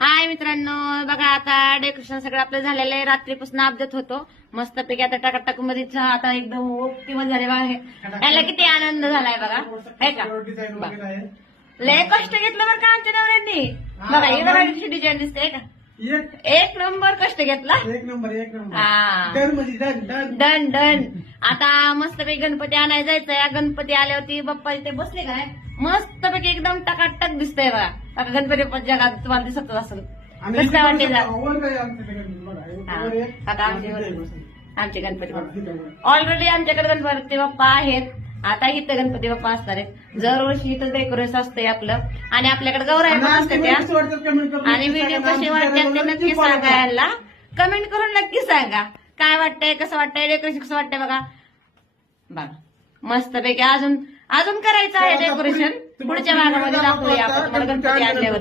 हाय मित्रांनो, बघा आता डेकोरेशन सगळं आपलं झालेलं आहे. रात्रीपासून अपडेट होतो मस्तपैकी. आता टाकाटाक मध्ये आता एकदम ओपटीमध्ये झाले बघा. याला किती आनंद झालाय बघा, आहे का? बघा. लय कष्ट घेतलं बरं का आमच्या नवऱ्यांनी. बघा ही बघा कशी डिझाईन दिसते का, एक नंबर कष्ट घेतला. एक नंबर हा. डन. Done done. आता मस्तपैकी गणपती आणायला जायचंय. गणपती आल्यावरती बाप्पा इथे बसले काय मस्तपैकी एकदम टकाटक दिसतंय बघा. आता गणपती बाप्पा जगात तुम्हाला दिसत असेल. कसं काय वाटते आता आमचे गणपती बाप्पा ऑलरेडी आमच्याकडे गणपती बाप्पा आहेत. आता इथं गणपती बाप्पा असणार आहेत. दरवर्षी इथं डेकोरेशन असतंय आपलं. आणि आपल्याकडे गौराई पण असते त्या. आणि व्हिडिओ कसे वाटतात ते नक्की सांगायला कमेंट करून नक्की सांगा. काय वाटतंय, कसं वाटतंय, डेकोरेशन कसं वाटतंय बघा. बघा मस्तपैकी अजून करायचं आहे डेकोरेशन. पुढच्या भागामध्ये दाखवूया आपण तुम्हाला गणपती आणल्यावर.